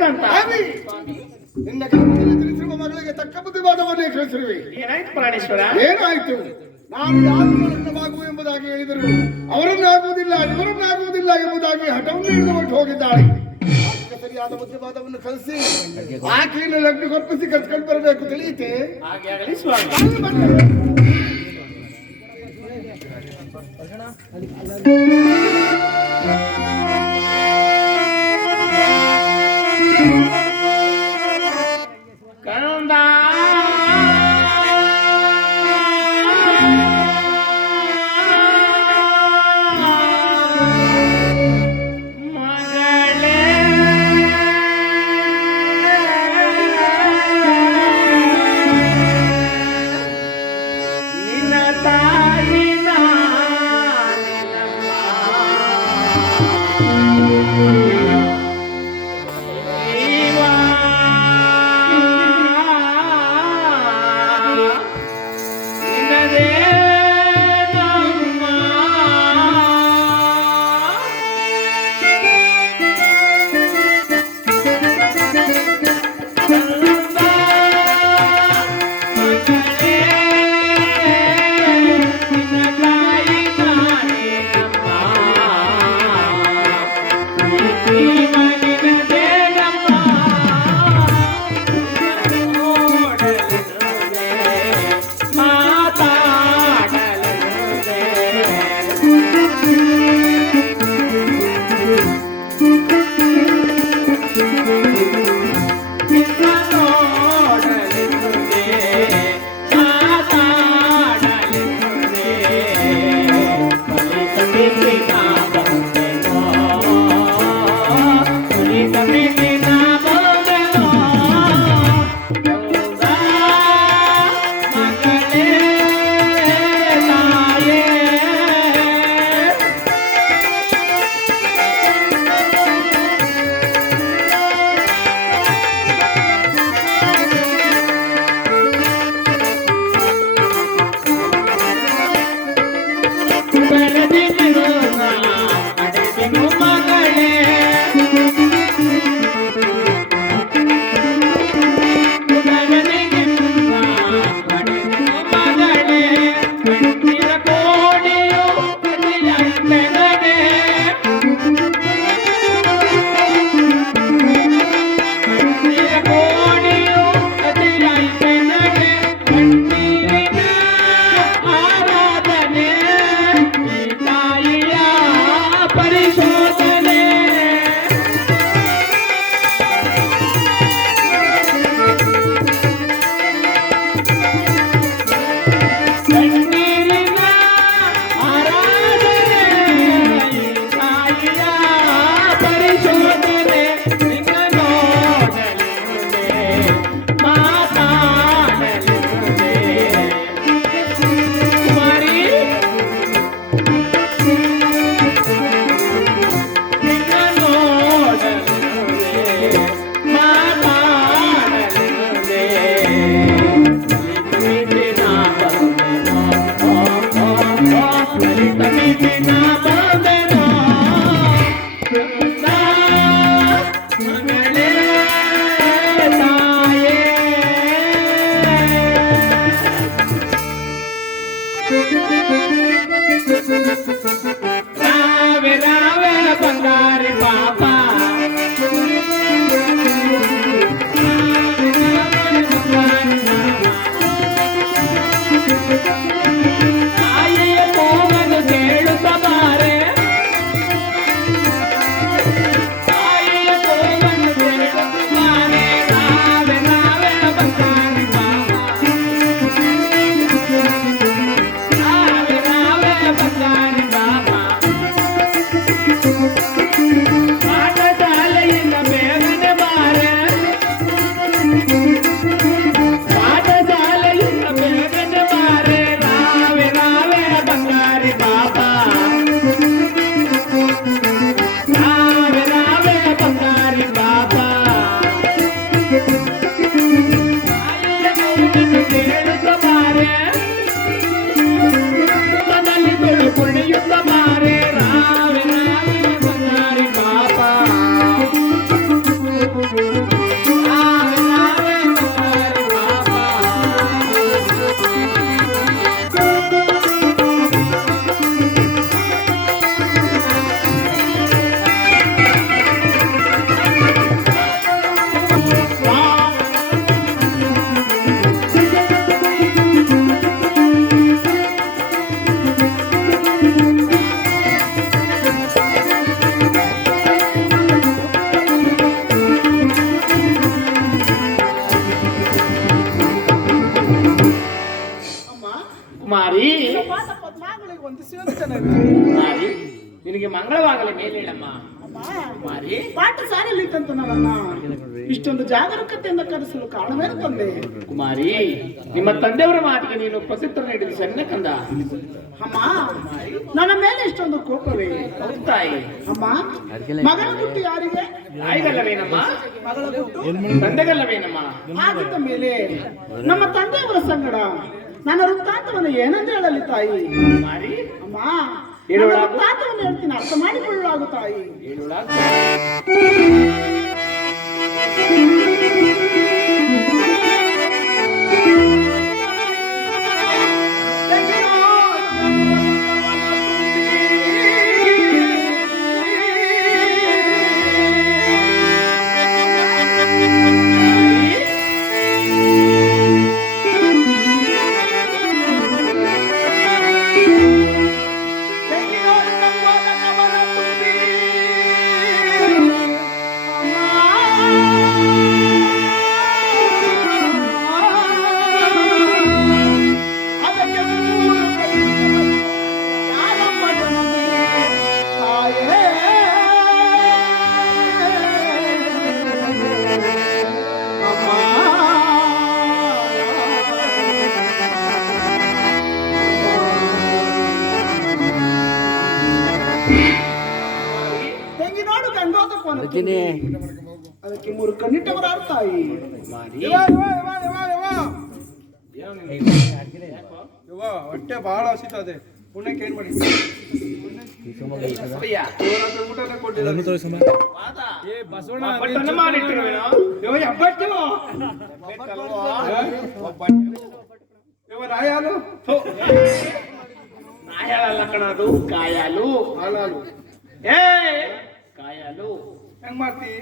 ಕಾಂತ ನಿನ್ನ ಗರ್ಭದಲ್ಲಿ ತಿಳಿಸಿರುವ ಮಗಳಿಗೆ ತಕ್ಕ ಬುದ್ಧಿವಾದವನ್ನೇ ಕಳಿಸಿರುವೆ. ಏನಾಯ್ತು ಪ್ರಾಣೇಶ್ವರ? ಏನಾಯ್ತು? ನಾನು ಯಾರನ್ನಾಗುವ ಎಂಬುದಾಗಿ ಹೇಳಿದರು, ಅವರನ್ನಾಗುವುದಿಲ್ಲ ಇವರನ್ನಾಗುವುದಿಲ್ಲ ಎಂಬುದಾಗಿ ಹಠವನ್ನು ಹಿಡಿದು ಹೊರಟು ಹೋಗಿದ್ದಾಳೆ. ಸರಿಯಾದ ಬುದ್ಧಿವಾದವನ್ನು ಕಲಿಸಿ ಆಕೆಯನ್ನು ಲಗ್ನ ಕೊಪ್ಪಿಸಿ ಕರ್ಕೊಂಡು ಬರಬೇಕು, ತಿಳಿಯುತ್ತೆ? ಹಾಗೆ ಆಗಲಿ ಸ್ವಾಮಿ. ವಂದಿಸುವಂತ ಜನರು. ಮಾರಿ ನಿನಗೆ ಮಂಗಳವಾಗಲಿ ಮೇಲೆ ಹೇಳಮ್ಮ. ಮಾರಿ ಪಾಠ ಸಾರಲಿಕ್ಕಂತ ನನ್ನನ್ನ ಇಷ್ಟೊಂದು ಜಾಗರೂಕತೆಯಿಂದ ಕರೆಸಲು ಕಾರಣವೇನು ತಂದೆ? ಕುಮಾರಿ ನಿಮ್ಮ ತಂದೆಯವರ ಮಾತಿಗೆ ನೀನು ಪ್ರಸಿದ್ಧ ನೀಡಿದ ಸಣ್ಣ ಕಂದ. ಅಮ್ಮ ನನ್ನ ಮೇಲೆ ಇಷ್ಟೊಂದು ಕೋಪವೇ? ಹೌದು ತಾಯಿ. ಅಮ್ಮ ಮಗಳ ಗುಟ್ಟು ಯಾರಿಗೆ? ತಾಯಿಗಲ್ಲವೇನಮ್ಮ? ಮಗಳ ಗುಟ್ಟು ತಂದೆಗಲ್ಲವೇನಮ್ಮ? ಆಗಿದ್ದ ಮೇಲೆ ನಮ್ಮ ತಂದೆಯವರ ಸಂಗಡ ನನ್ನ ವೃತ್ತಾಂತವನ್ನು ಏನಂತ ಹೇಳಲಿ ತಾಯಿ? ಮಾರಿ ಅಮ್ಮ ಹೇಳೋಣ. ನನ್ನ ವೃತ್ತಾಂತವನ್ನು ಹೇಳ್ತೀನಿ, ಅರ್ಥ ಮಾಡಿಕೊಳ್ಳಲಾಗು ತಾಯಿ. ಹೇಳುವಾಗ ಅದಕ್ಕೆ ಮೂರು ಕಣ್ಣಿಟ್ಟವರ ತಾಯಿ. ಹೊಟ್ಟೆ ಬಹಳ ಹಸಿತದೆ. ಪುಣ್ಯಕ್ಕೆ ಏನ್ ಮಾಡಿ ಊಟನೇ ಕೊಟ್ಟಿಲ್ಲ. ಬಸವಣ್ಣ ಮಾಡಿಟ್ಟಿರುವೆನೋ? ರಾಯಾಲು ನಾಯಾಲಲ್ಲ ಕಣದು, ಕಾಯಾಲು. ಹಾಲಾಲು ಏ ಕಾಯಾಲು ಹೆಂಗ್ ಮಾಡ್ತಿ?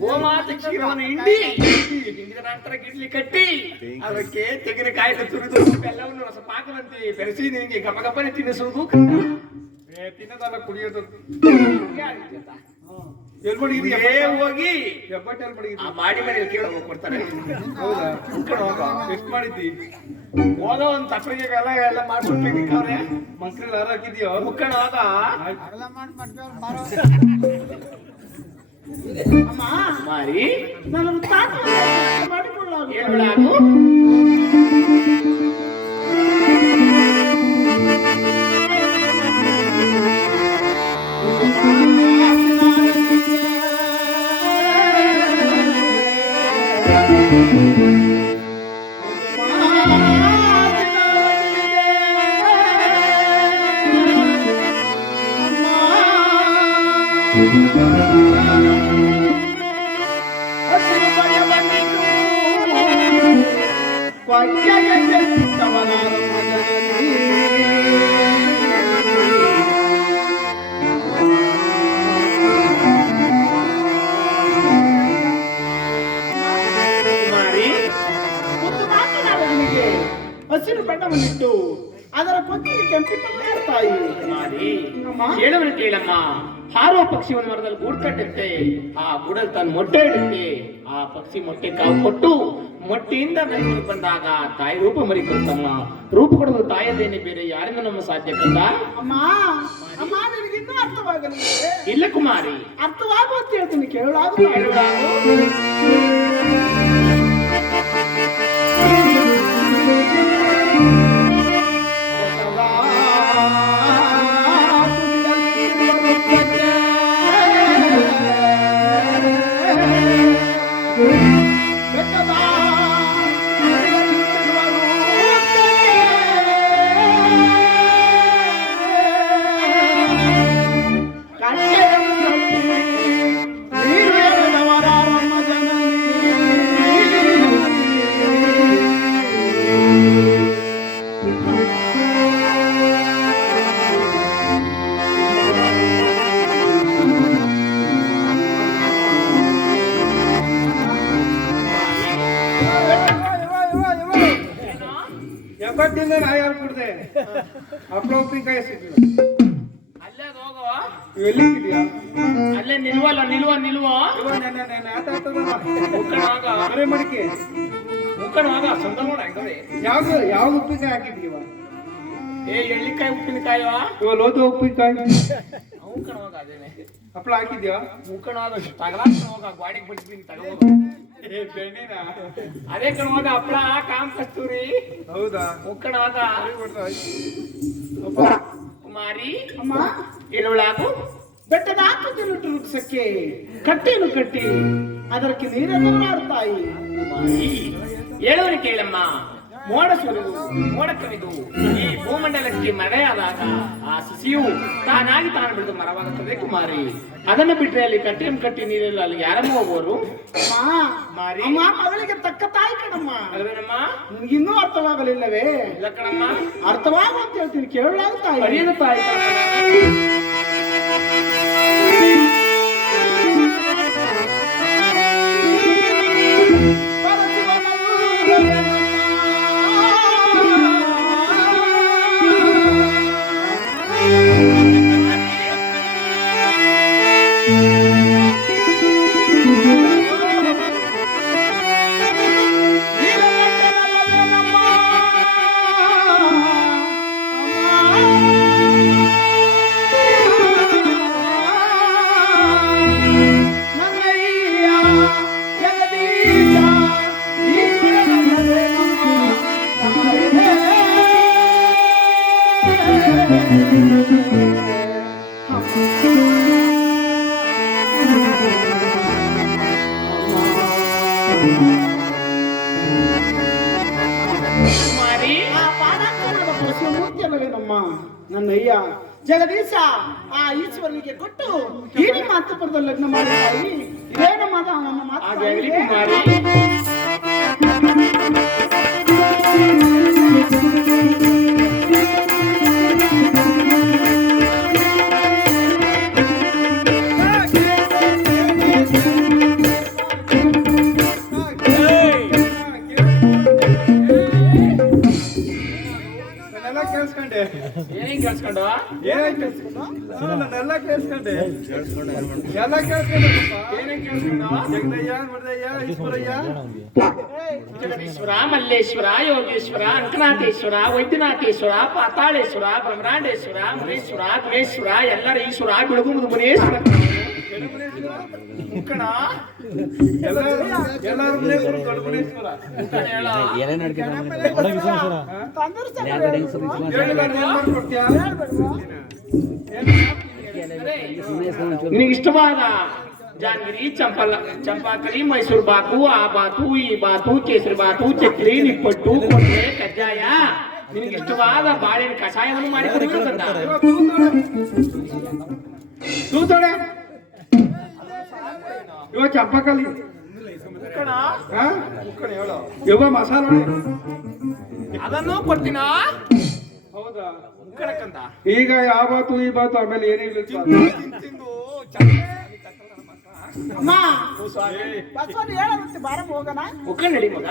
ಗೋಮಾತೆ ಕ್ಷೀರವನ್ನು ಹಿಂಡಿದ ನಂತರ ಗಿಡ್ಲಿ ಕಟ್ಟಿ ಅದಕ್ಕೆ ತೆಂಗಿನಕಾಯಿನ ತುರಿದು ಬೆಲ್ಲವನ್ನು ರಸ ಪಾಕದಂತೆ ಬೆರೆಸಿ ನಿನಗೆ ಗಪಗಪನೆ ತಿನ್ನಿಸುವುದು. ತಿನ್ನದಲ್ಲ, ಕುಡಿಯೋದು. ಎಲ್ ಮಡಗಿದ್ಯಾ? ಹೋಗಿ ಹೆಬ್ಬಟ್ಟು ಎಲ್ ಮಡಗಿದ್ಯಾ? ಆ ಮಾಡಿ ಮನೆಯಲ್ಲಿ ಕೇಳೋಗ ಕೊಡ್ತಾರೆ. ಹೌದಾ? ಎಷ್ಟ್ ಮಾಡಿದ್ದಿ? ಹೋದ ಒಂದು ತಪ್ಪರಿಗೆ ಎಲ್ಲ ಮಾಡ್ಬಿಟ್ಟು ಅವ್ರೆ ಮಂಕ್ರಿಲ್ ಹಾರ ಹಾಕಿದ್ಯೋ? ಮುಕ್ಕಣವಾಗ ಅಮ್ಮ ಮಾರಿ ನನ್ನ ವೃತ್ತಾಂತವನ್ನು ಅರ್ಥ ಮಾಡಿಕೊಳ್ಳಲಾಗು. ಹೇಳಲಾಗು. ಹಸಿರು ಬೆಟ್ಟವನ್ನಿಟ್ಟು ಅದರ ಕೊಂಚಿಗೆ ಕೆಂಪಿಟ್ಟವನೇ ತಾಯಿ. ಮಾರಿ ಹೇಳವನು ಕೇಳಮ್ಮ. ಹಾರುವ ಪಕ್ಷಿ ಒಂದು ಮರದಲ್ಲಿ ಗೂಡು ಕಟ್ಟಿರುತ್ತೆ. ಆ ಗೂಡಲ್ಲಿ ತಾನು ಮೊಟ್ಟೆ ಇಡುತ್ತೆ. ಆ ಪಕ್ಷಿ ಮೊಟ್ಟೆ ಕಾವು ಕೊಟ್ಟು ಮೊಟ್ಟೆಯಿಂದ ಮರಿಕೊಂಡು ಬಂದಾಗ ತಾಯಿ ರೂಪ ಮರಿಕೊಳ್ತಮ್ಮ. ರೂಪ ಕೊಡೋದು ತಾಯದೇನೆ, ಬೇರೆ ಯಾರಿಂದ ನಮ್ಮ ಸಾಧ್ಯ ಕಂದ? ಅಮ್ಮ ಅಮ್ಮ ನಿನಗಿನ್ನೂ ಅರ್ಥವಾಗಲಿಲ್ಲ. ಇಲ್ಲ ಕುಮಾರಿ, ಅರ್ಥವಾಗುವಂತ ಹೇಳ್ತೀನಿ, ಕೇಳಲಾಗು. ಹೆಬ್ಬಟ್ಟಿಂದ ನಾ ಯಾರು ಕುಡ್ದೆ? ಹಪ್ಪಳ ಉಪ್ಪಿನಕಾಯಿ ಸಿಗ್ಲಿಲ್ಲ. ಅಲ್ಲೇ ಹೋಗೋ, ಎಲ್ಲಿದ್ಯಾ? ಅಲ್ಲೇ ನಿಲ್ವಲ್ಲ, ನಿಲ್ವ ಮರೆ ಮಡಿಕೆ ಮುಕ್ಕಣವಾಗ ಸಂತ ನೋಡ ಯಾವ್ದು ಉಪ್ಪಿನಕಾಯಿ ಹಾಕಿದ್ದೀವ? ಏ ಎಳ್ಳಿಕಾಯಿ ಉಪ್ಪಿನಕಾಯೋ ಇವ ಲೋತು ಉಪ್ಪಿನಕಾಯಿ ಅವು ಕಣವಾಗ ಅದೇನೆ ಹಪ್ಪಳ ಹಾಕಿದ್ಯಾ ಮೂಕಣವಾದ ತಗಲ ಹೋಗ ಗಾಡಿಗೆ ಬಿಡ್ತೀನಿ ತಗೋಗ ಏ ಬೆಣ್ಣಿನ ಅದೇ ಕಣವಾಗ ಹಪ್ಪಳ ಕಾಮ್ ಕಸ್ತೂರಿ ಹೌದಾ ಮೂಕಣವಾದ ಕುಮಾರಿ ಅಮ್ಮ ಇರುಳಾಗು ಬೆಟ್ಟದ ಆಕೃತಿಯನ್ನು ವೃಕ್ಷಕ್ಕೆ ಕಟ್ಟೆಯನ್ನು ಕಟ್ಟಿ ಅದಕ್ಕೆ ನೀರನ್ನು ತಾಯಿ ಕುಮಾರಿ ಹೇಳುವನು ಕೇಳಮ್ಮ ಮೋಡ ಸುರಿದು ಮೋಡ ಕವಿದು ಈ ಭೂಮಂಡಲಕ್ಕೆ ಮಳೆಯಾದಾಗ ಆ ಸಸಿಯು ತಾನಾಗಿ ತಾನು ಬೆಳೆದು ಮರವಾಗುತ್ತದೆ ಕುಮಾರಿ. ಅದನ್ನು ಬಿಟ್ಟರೆ ಅಲ್ಲಿ ಕಟ್ಟೆಯನ್ನು ಕಟ್ಟಿ ನೀರೆಲ್ಲ ಅಲ್ಲಿ ಯಾರಮ್ಮ ಹೋಗುವರು? ಮಾರಿ ಅಮ್ಮ ಮಗಳಿಗೆ ತಕ್ಕ ತಾಯಿ ಕಣಮ್ಮ. ಅಲ್ವೇನಮ್ಮ? ನಿನ್ಗಿನ್ನೂ ಅರ್ಥವಾಗಲಿಲ್ಲವೇ? ಇಲ್ಲ ಕಣಮ್ಮ, ಅರ್ಥವಾಗ ಅಂತ ಹೇಳ್ತೀನಿ, ಕೇಳಲಾಗ ತಾಯಿ. ಅರಿಯದ ತಾಯಿ ನನ್ನಯ್ಯ ಜಗದೀಶ ಆ ಈಶ್ವರನಿಗೆ ಕೊಟ್ಟು ಈ ನಿಮ್ಮ ಅಂತಃಪುರದಲ್ಲಿ ಲಗ್ನ ಮಾಡಿ ಇದೇ ನಮ್ಮ ಮಾತು. ಕುಮಾರಿ ಕೇಳಿಸ್ಕೊಂಡೆ ಏನೇನ್ ಕೇಳಿಸ್ಕೊಂಡು ನಾನೆಲ್ಲ ಕೇಳಿಸ್ಕೊಂಡೆ ಎಲ್ಲ ಕೇಳಿಸ್ಕೊಂಡಪ್ಪ. ಏನೇನ್ ಕೇಳಿಸ್ಕೊಂಡು? ಜಗದಯ್ಯ ಮೃದಯ್ಯ ಈಶ್ವರಯ್ಯ ಜಗದೀಶ್ವರ, ಮಲ್ಲೇಶ್ವರ, ಯೋಗೇಶ್ವರ, ಅಂಕನಾಥೇಶ್ವರ, ವೈದ್ಯನಾಥೇಶ್ವರ, ಪಾತಾಳೇಶ್ವರ, ಬ್ರಹ್ಮಾಂಡೇಶ್ವರ, ಮುನೇಶ್ವರ, ಗುಣೇಶ್ವರ, ಎಲ್ಲರ ಈಶ್ವರ, ಬೆಳಗುಮುದು ಮುನೇಶ್ವರ ಮುಕ್ಕಣ ಎಲ್ಲರೂ ದೊಡ್ಡ ಮುನೇಶ್ವರ ನಿನಗೆ ಇಷ್ಟವಾದ ಜಾನ್ಗಿರಿ, ಚಂಪಾಕಲಿ, ಮೈಸೂರು ಬಾತು, ಆ ಬಾತು, ಈ ಬಾತು, ಕೇಸರಿ ಬಾತು, ಚಕ್ಲಿ, ನಿಪ್ಪಟ್ಟು, ಕೊಟ್ಟೆ, ಕಜ್ಜಾಯ, ನಿನಗೆ ಇಷ್ಟವಾದ ಬಾಳೆನ ಕಷಾಯವನ್ನು ಮಾಡಿ ಕೊಡಬೇಕಂತ. ತೂತೋಡೆ ಇವ ಚಂಪಕಲಿ ಇವ ಮಸಾಲ ಅದನ್ನು ಕೊಡ್ತೀನ. ಹೌದಾ? ಕಣಕ್ಕಂತ ಈಗ ಯಾವ ಬಾತು ಈ ಬಾತು ಆಮೇಲೆ ಏನಿಲ್ಲ ಅಮ್ಮ ಬಸವಣ್ಣ ಹೇಳಂತೆ ಬಾರಮ್ಮ ಹೋಗೋಣ. ಮುಖ ನಡಿ ಮಗ.